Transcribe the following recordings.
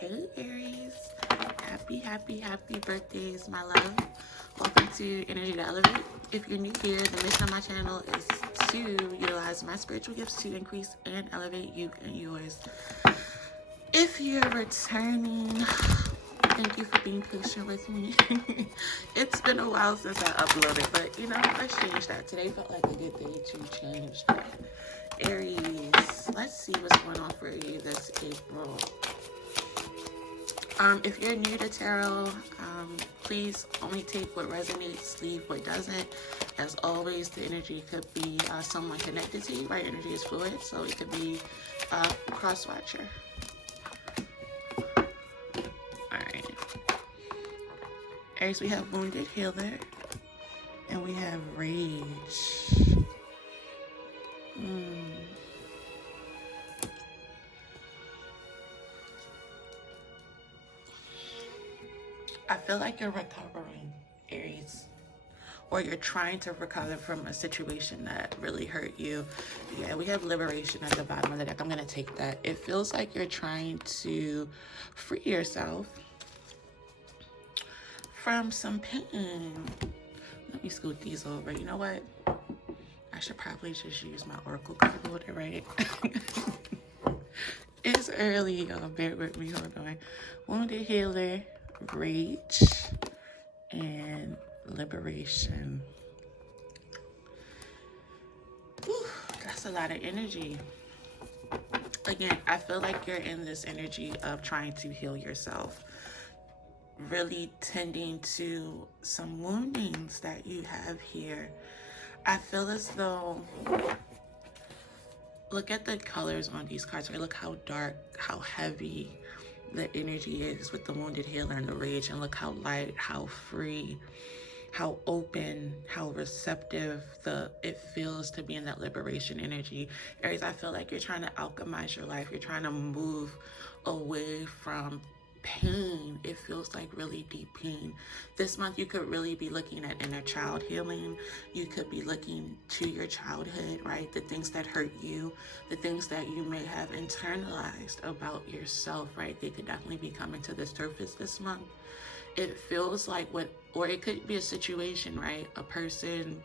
Hey Aries, happy birthdays, my love. Welcome to Energy to Elevate. If you're new here, the mission of my channel is to utilize my spiritual gifts to increase and elevate you and yours. If you're returning, thank you for being patient with me. It's been a while since I uploaded, but you know, let's change that. Today felt like a good day to change that. Aries, let's see what's going on for you this April. If you're new to tarot, please only take what resonates, leave what doesn't. As always, the energy could be someone connected to you, right? Energy is fluid, so it could be a cross-watcher. Alright. Aries, we have Wounded Healer, and we have Rage. I feel like you're recovering, Aries, or you're trying to recover from a situation that really hurt you. Yeah, we have Liberation at the bottom of the deck. I'm going to take that. It feels like you're trying to free yourself from some pain. Let me scoot these over. You know what? I should probably just use my Oracle card holder, right? It's early, y'all. Bear with me. Hold on. Wounded Healer, Rage, and Liberation. Whew, that's a lot of energy. Again, I feel like you're in this energy of trying to heal yourself, really tending to some woundings that you have here. I feel as though, look at the colors on these cards, right? Look how dark, how heavy the energy is with the Wounded Healer and the Rage, and look how light, how free, how open, how receptive it feels to be in that liberation energy. Aries, I feel like you're trying to alchemize your life. You're trying to move away from pain. It feels like really deep pain. This month you could really be looking at inner child healing. You could be looking to your childhood, right? The things that hurt you, the things that you may have internalized about yourself, right? They could definitely be coming to the surface this month. It feels like or it could be a situation, right? A person,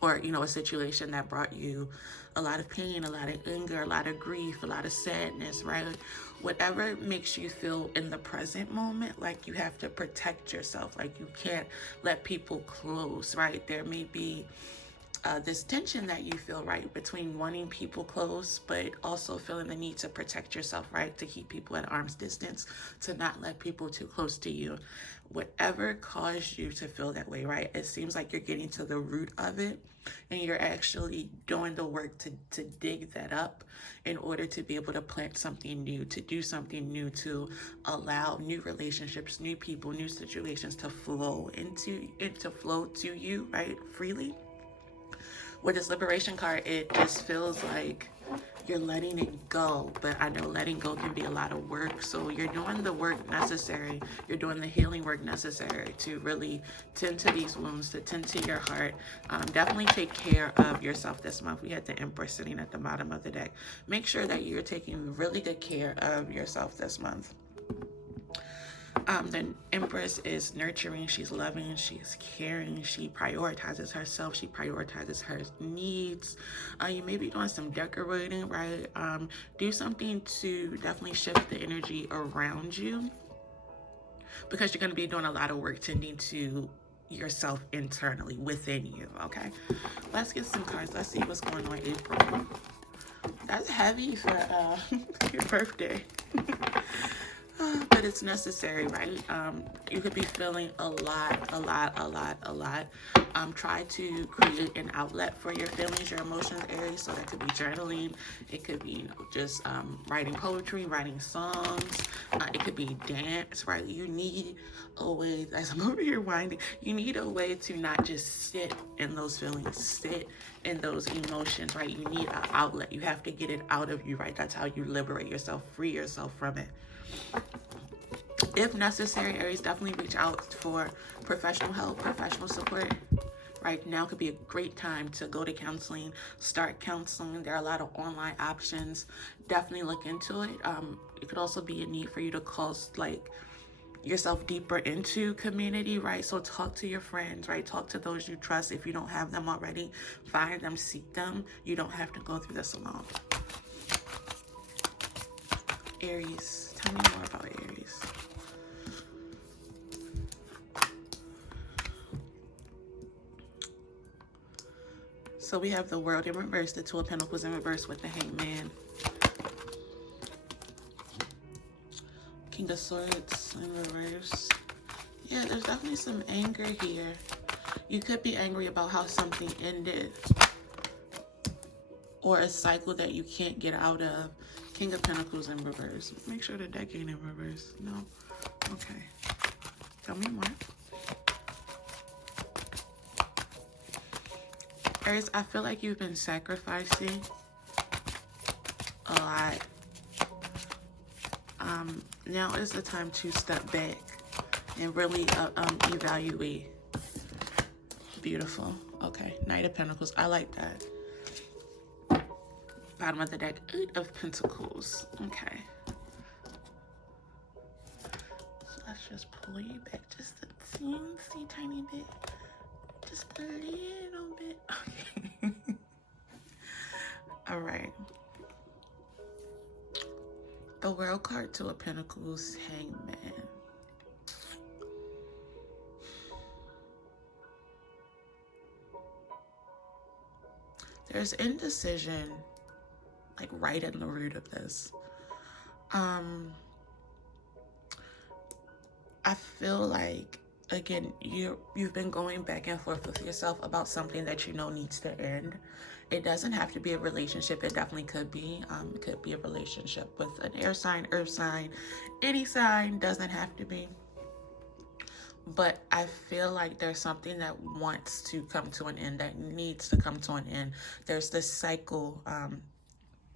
or, you know, a situation that brought you a lot of pain, a lot of anger, a lot of grief, a lot of sadness, right? Whatever makes you feel in the present moment, like you have to protect yourself, like you can't let people close, right? There may be this tension that you feel, right, between wanting people close, but also feeling the need to protect yourself, right, to keep people at arm's distance, to not let people too close to you. Whatever caused you to feel that way, right, it seems like you're getting to the root of it, and you're actually doing the work to dig that up in order to be able to plant something new, to do something new, to allow new relationships, new people, new situations to flow to you, right, freely. With this Liberation card, it just feels like you're letting it go, but I know letting go can be a lot of work, so you're doing the work necessary, you're doing the healing work necessary to really tend to these wounds, to tend to your heart. Definitely take care of yourself this month. We had the Empress sitting at the bottom of the deck. Make sure that you're taking really good care of yourself this month. The Empress is nurturing, she's loving, she's caring, she prioritizes herself, she prioritizes her needs. You may be doing some decorating, right? Do something to definitely shift the energy around you, because you're going to be doing a lot of work tending to yourself internally within you, okay? Let's get some cards. Let's see what's going on in April. That's heavy for your birthday. But it's necessary, right? You could be feeling a lot. Try to create an outlet for your feelings, your emotions, Aries. So that could be journaling. It could be, you know, just writing poetry, writing songs. It could be dance, right? You need a way, as I'm over here winding, you need a way to not just sit in those feelings, sit in those emotions, right? You need an outlet. You have to get it out of you, right? That's how you liberate yourself, free yourself from it. If necessary, Aries, definitely reach out for professional help, professional support. Right now could be a great time to go to counseling, start counseling. There are a lot of online options. Definitely look into it. It could also be a need for you to call like yourself deeper into community, right? So talk to your friends, right? Talk to those you trust. If you don't have them already, find them, seek them. You don't have to go through this alone. Aries, tell me more about Aries. So we have the World in reverse, the Two of Pentacles in reverse with the Hangman. King of Swords in reverse. Yeah, there's definitely some anger here. You could be angry about how something ended, or a cycle that you can't get out of. King of Pentacles in reverse. Make sure the deck ain't in reverse. No? Okay. Tell me more. Aries, I feel like you've been sacrificing a lot. Now is the time to step back and really evaluate. Beautiful. Okay. Knight of Pentacles. I like that. Bottom of the deck, 8 of Pentacles. Okay. So let's just pull you back just a teensy tiny bit. Just a little bit. Okay. All right. The World card, 2 of Pentacles, Hangman. There's indecision, like right in the root of this. I feel like, again, you've been going back and forth with yourself about something that you know needs to end. It doesn't have to be a relationship. It definitely could be. It could be a relationship with an air sign, earth sign, any sign. Doesn't have to be. But I feel like there's something that wants to come to an end, that needs to come to an end. There's this cycle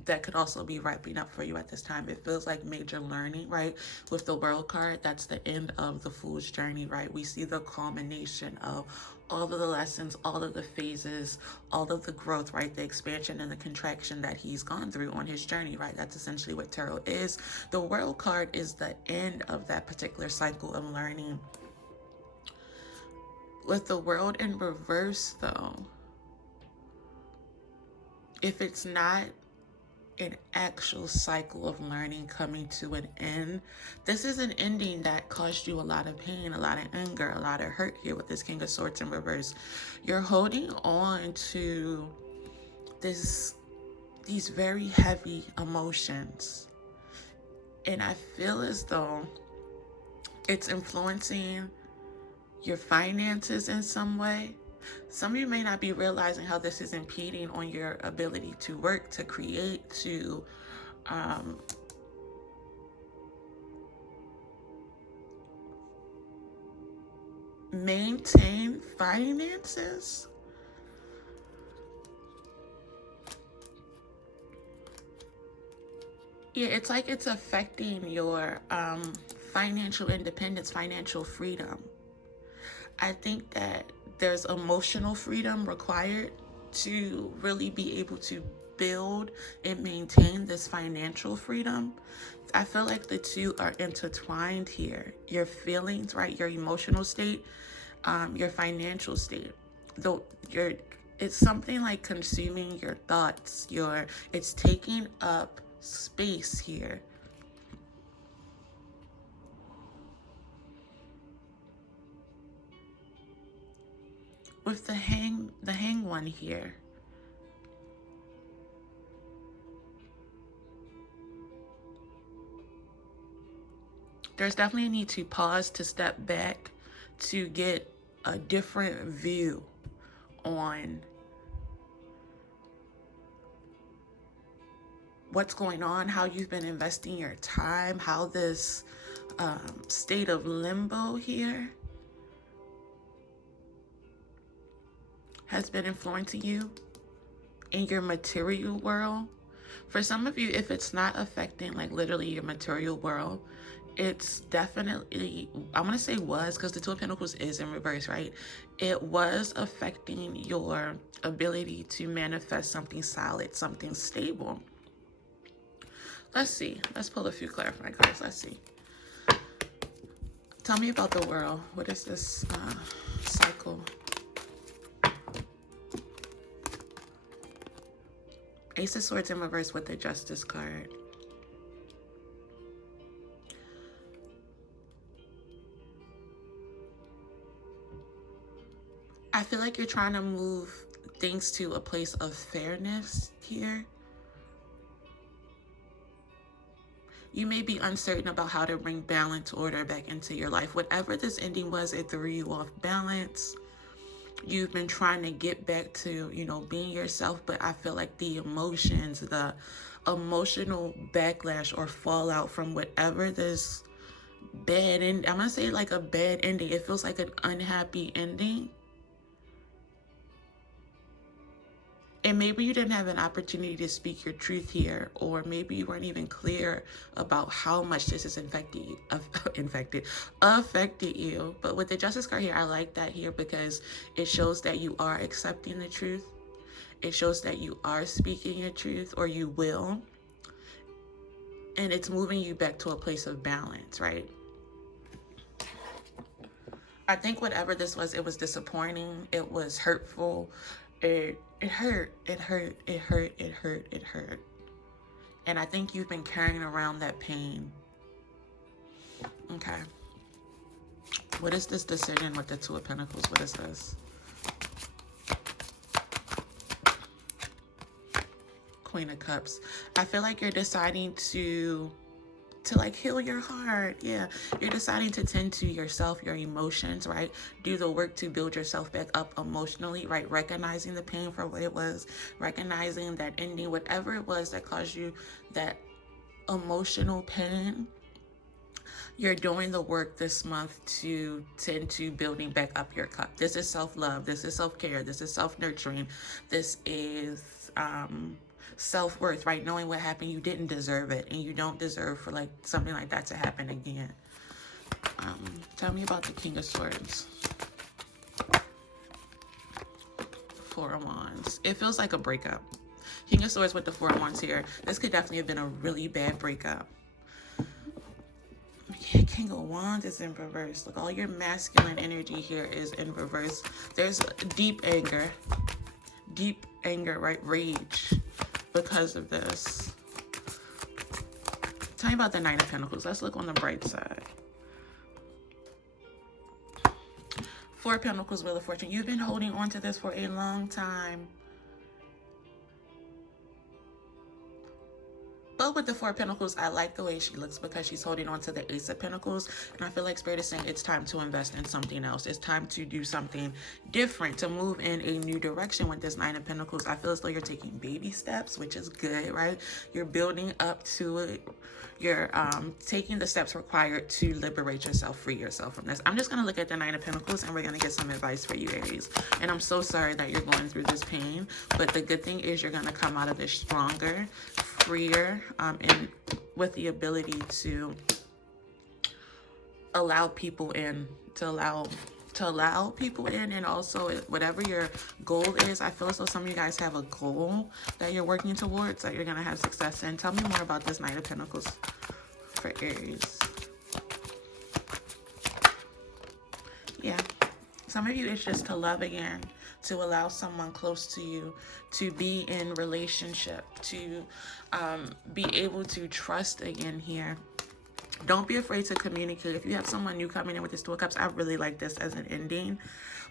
that could also be wrapping up for you at this time. It feels like major learning, right? With the World card, that's the end of the Fool's journey, right? We see the culmination of all of the lessons, all of the phases, all of the growth, right? The expansion and the contraction that he's gone through on his journey, right? That's essentially what tarot is. The World card is the end of that particular cycle of learning. With the World in reverse, though, if it's not an actual cycle of learning coming to an end, this is an ending that caused you a lot of pain, a lot of anger, a lot of hurt here with this King of Swords in reverse. You're holding on to these very heavy emotions, and I feel as though it's influencing your finances in some way. Some of you may not be realizing how this is impeding on your ability to work, to create, to maintain finances. Yeah, it's like it's affecting your financial independence, financial freedom. I think that there's emotional freedom required to really be able to build and maintain this financial freedom. I feel like the two are intertwined here. Your feelings, right? Your emotional state, your financial state. Though it's something like consuming your thoughts. It's taking up space here. With the hang one here, there's definitely a need to pause, to step back, to get a different view on what's going on, how you've been investing your time, how this state of limbo here has been influencing you in your material world. For some of you, if it's not affecting like literally your material world, it's definitely, I'm going to say was, because the Two of Pentacles is in reverse, right? It was affecting your ability to manifest something solid, something stable. Let's see. Let's pull a few clarifying cards. Let's see. Tell me about the world. What is this cycle? Ace of Swords in reverse with the Justice card. I feel like you're trying to move things to a place of fairness here. You may be uncertain about how to bring balance, order back into your life. Whatever this ending was, it threw you off balance. You've been trying to get back to, you know, being yourself, but I feel like the emotions, the emotional backlash or fallout from whatever this bad end, I'm gonna say like a bad ending. It feels like an unhappy ending. And maybe you didn't have an opportunity to speak your truth here, or maybe you weren't even clear about how much this has affected you. But with the Justice card here, I like that here because it shows that you are accepting the truth. It shows that you are speaking your truth, or you will. And it's moving you back to a place of balance, right? I think whatever this was, it was disappointing. It was hurtful. It hurt. And I think you've been carrying around that pain. Okay. What is this decision with the Two of Pentacles? What is this? Queen of Cups. I feel like you're deciding to like heal your heart. Yeah, you're deciding to tend to yourself, your emotions, right? Do the work to build yourself back up emotionally, right? Recognizing the pain for what it was, recognizing that ending, whatever it was that caused you that emotional pain. You're doing the work this month to tend to building back up your cup. This is self-love. This is self-care. This is self-nurturing. This is self-worth, right? Knowing what happened, you didn't deserve it, and you don't deserve for like something like that to happen again. Tell me about the King of Swords. Four of Wands. It feels like a breakup. King of Swords with the Four of Wands here. This could definitely have been a really bad breakup. Yeah, King of Wands is in reverse. Look, all your masculine energy here is in reverse. There's deep anger, right? Rage because of this. Tell me about the Nine of Pentacles. Let's look on the bright side. Four of Pentacles, Wheel of Fortune. You've been holding on to this for a long time. But with the Four of Pentacles, I like the way she looks because she's holding on to the Ace of Pentacles. And I feel like Spirit is saying it's time to invest in something else. It's time to do something different, to move in a new direction with this Nine of Pentacles. I feel as though you're taking baby steps, which is good, right? You're building up to it. You're taking the steps required to liberate yourself, free yourself from this. I'm just going to look at the Nine of Pentacles and we're going to get some advice for you, Aries. And I'm so sorry that you're going through this pain. But the good thing is you're going to come out of this stronger, freer, and with the ability to allow people in, to allow people in, and also whatever your goal is. I feel as though some of you guys have a goal that you're working towards that you're going to have success in. Tell me more about this Knight of Pentacles for Aries. Yeah, some of you it's just to love again, to allow someone close to you, to be in relationship, to be able to trust again here. Don't be afraid to communicate. If you have someone new coming in with this Two of Cups, I really like this as an ending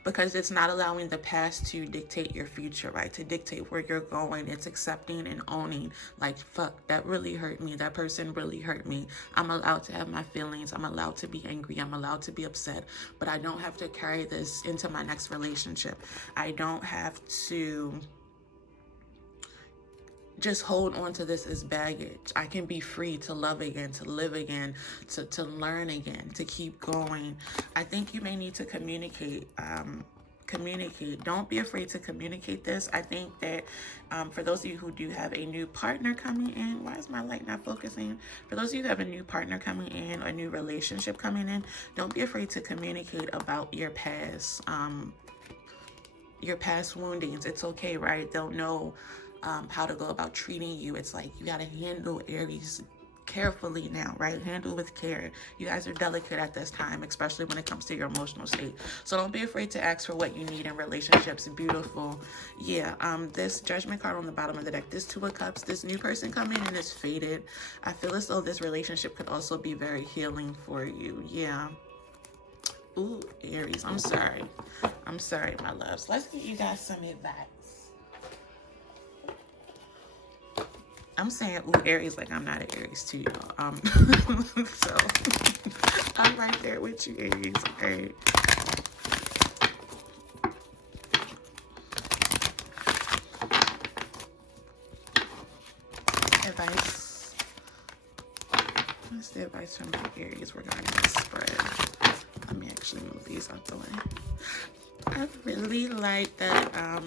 because it's not allowing the past to dictate your future, right? To dictate where you're going. It's accepting and owning, like, fuck, that really hurt me. That person really hurt me. I'm allowed to have my feelings. I'm allowed to be angry. I'm allowed to be upset, but I don't have to carry this into my next relationship. I don't have to just hold on to this as baggage. I can be free to love again, to live again, to learn again, to keep going. I think you may need to communicate. Communicate. Don't be afraid to communicate this. I think that for those of you who do have a new partner coming in, why is my light not focusing? For those of you who have a new partner coming in, or a new relationship coming in, don't be afraid to communicate about your past woundings. It's okay, right? They'll know how to go about treating you. It's like you got to handle Aries carefully now, right? Handle with care. You guys are delicate at this time, especially when it comes to your emotional state. So don't be afraid to ask for what you need in relationships. Beautiful. Yeah, this Judgment card on the bottom of the deck, this Two of Cups, this new person coming in is faded. I feel as though this relationship could also be very healing for you. Yeah. Ooh, Aries, I'm sorry. I'm sorry, my loves. Let's give you guys some advice. I'm saying, ooh, Aries, like I'm not an Aries too, y'all. So I'm right there with you, Aries. Okay. Advice. What's the advice from the Aries regarding the spread? Let me actually move these out the way. I really like that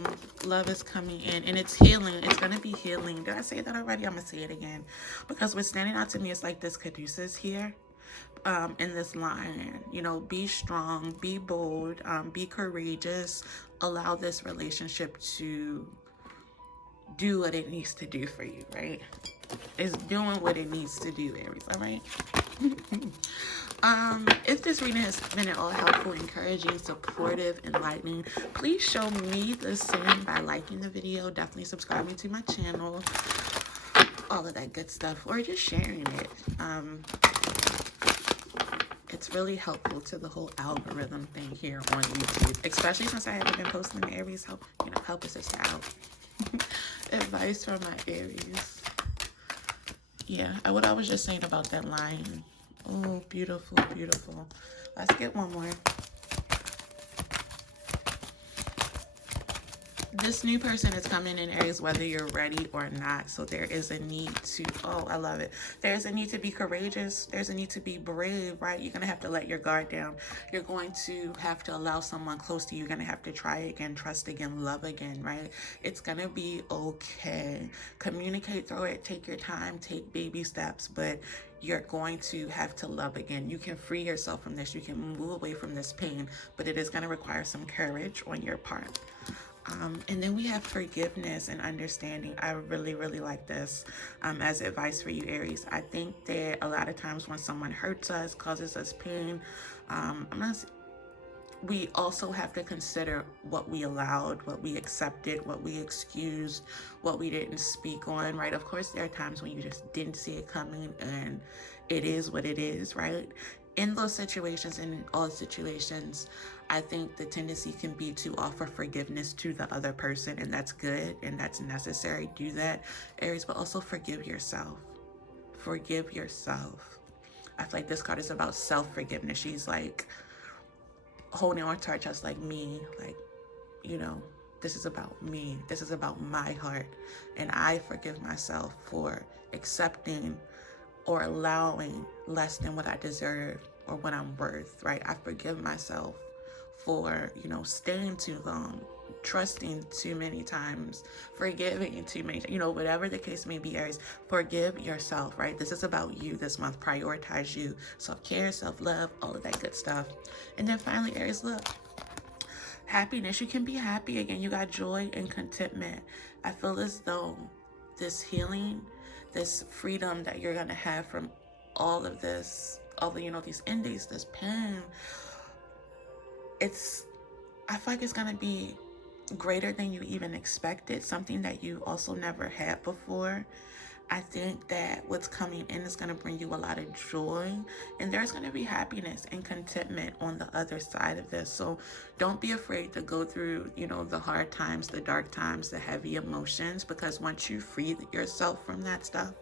love is coming in and it's healing. It's going to be healing. Did I say that already? I'm going to say it again. Because what's standing out to me is like this caduceus here in this line. You know, be strong, be bold, be courageous. Allow this relationship to do what it needs to do for you, right? It's doing what it needs to do, Aries, all right? If this reading has been at all helpful, encouraging, supportive, enlightening, please show me the same by liking the video, definitely subscribing to my channel, all of that good stuff, or just sharing it. It's really helpful to the whole algorithm thing here on YouTube, especially since I haven't been posting the Aries. Help a sister out. Advice from my Aries. Yeah, what I was just saying about that line. Oh, beautiful, beautiful. Let's get one more. This new person is coming in, Aries, whether you're ready or not. So there is a need to, oh, I love it. There's a need to be courageous. There's a need to be brave, right? You're going to have to let your guard down. You're going to have to allow someone close to you. You're going to have to try again, trust again, love again, right? It's going to be okay. Communicate through it. Take your time. Take baby steps. But you're going to have to love again. You can free yourself from this. You can move away from this pain. But it is going to require some courage on your part. And then we have forgiveness and understanding. I really, really like this as advice for you, Aries. I think that a lot of times when someone hurts us, causes us pain, we also have to consider what we allowed, what we accepted, what we excused, what we didn't speak on, right? Of course, there are times when you just didn't see it coming and it is what it is, right? In those situations, in all situations, I think the tendency can be to offer forgiveness to the other person, and that's good and that's necessary. Do that, Aries, but also forgive yourself. Forgive yourself. I feel like this card is about self-forgiveness. She's like holding on to her chest like me, like, you know, this is about me. This is about my heart. And I forgive myself for accepting or allowing less than what I deserve or what I'm worth, right? I forgive myself for, you know, staying too long, trusting too many times, forgiving too many, you know, whatever the case may be, Aries, forgive yourself, right? This is about you this month. Prioritize you, self-care, self-love, all of that good stuff. And then finally, Aries, look, happiness. You can be happy again. You got joy and contentment. I feel as though this healing, this freedom that you're going to have from all of this, all the, you know, these endings, this pain, I feel like it's going to be greater than you even expected, something that you also never had before. I think that what's coming in is going to bring you a lot of joy, and there's going to be happiness and contentment on the other side of this. So don't be afraid to go through, you know, the hard times, the dark times, the heavy emotions, because once you free yourself from that stuff,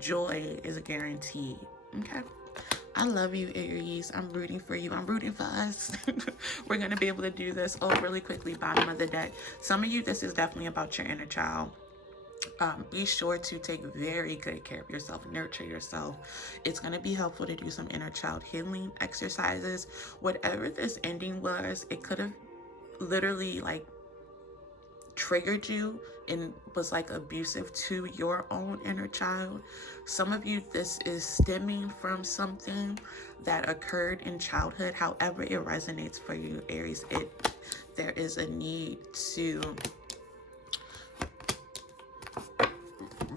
joy is guaranteed. Okay. I love you, Aries. I'm rooting for you. I'm rooting for us. We're going to be able to do this. Oh, really quickly, bottom of the deck. Some of you, this is definitely about your inner child. Be sure to take very good care of yourself, nurture yourself. It's going to be helpful to do some inner child healing exercises. Whatever this ending was, it could have literally like triggered you and was like abusive to your own inner child. Some of you, this is stemming from something that occurred in childhood. However it resonates for you, Aries, there is a need to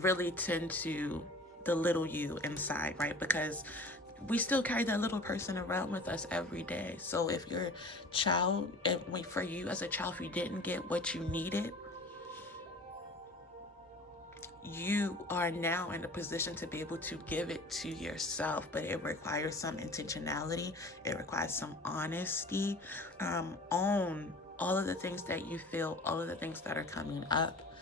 really tend to the little you inside, right? Because we still carry that little person around with us every day. So if your child, for you as a child, if you didn't get what you needed, you are now in a position to be able to give it to yourself, but it requires some intentionality. It requires some honesty. Own all of the things that you feel, all of the things that are coming up.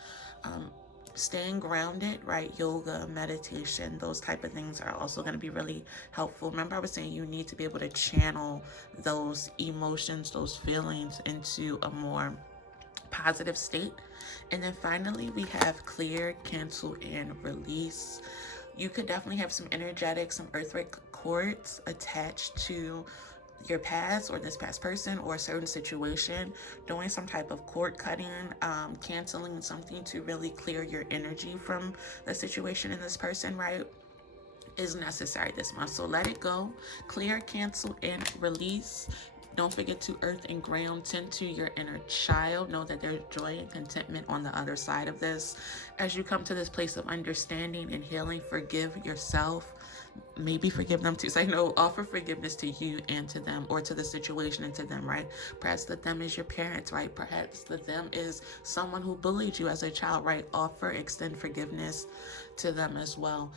Staying grounded, right? Yoga, meditation, those type of things are also going to be really helpful. Remember, I was saying you need to be able to channel those emotions, those feelings into a more positive state. And then finally, we have clear, cancel, and release. You could definitely have some energetic, some earthquake cords attached to your past or this past person or a certain situation. Doing some type of cord cutting, canceling something to really clear your energy from the situation in this person, right, is necessary this month. So let it go. Clear, cancel, and release. Don't forget to earth and ground. Tend to your inner child. Know that there's joy and contentment on the other side of this. As you come to this place of understanding and healing, forgive yourself. Maybe forgive them too. So I know, offer forgiveness to you and to them, or to the situation and to them, right? Perhaps that them is your parents, right? Perhaps that them is someone who bullied you as a child, right? Offer, extend forgiveness to them as well.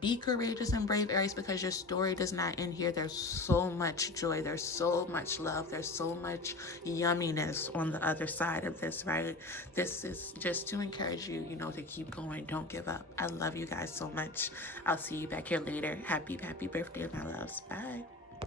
Be courageous and brave, Aries, because your story does not end here. There's so much joy. There's so much love. There's so much yumminess on the other side of this, right? This is just to encourage you, to keep going. Don't give up. I love you guys so much. I'll see you back here later. Happy birthday, my loves. Bye.